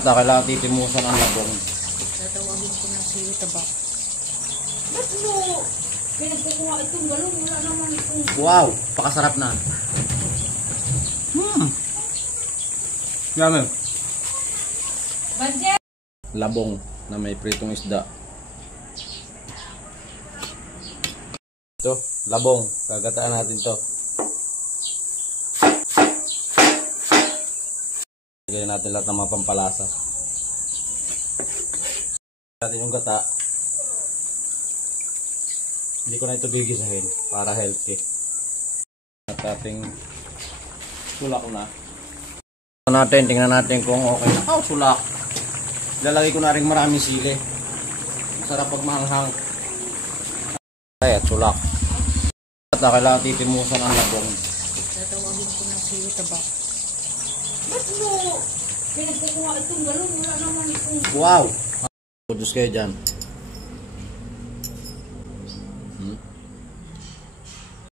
Kailangan titimusan ang labong. Tatawagin ko na sa'yo tabak. Ba't mo? Pinagkukuha itong galong. Wala naman itong... Wow! Pakasarap na. Yummy. Budget! Labong na may pritong isda. Ito, labong. Gagataan natin to. Lagyan natin lahat ng mga pampalasa. Natin yung gata. Hindi ko na ito gigisahin para healthy. At ating sulak ko na. Tingnan natin kung okay na. Oh, sulak. Lalagay ko na rin maraming sili. Masarap pag maanghang. Ay, at sulak. At kailangan titimusan ang labong. Tatawagin ko na sa'yo tabak. Ba't mo? Pinagkukuha itong galong. Wala naman itong... Wow! Kudus kayo dyan.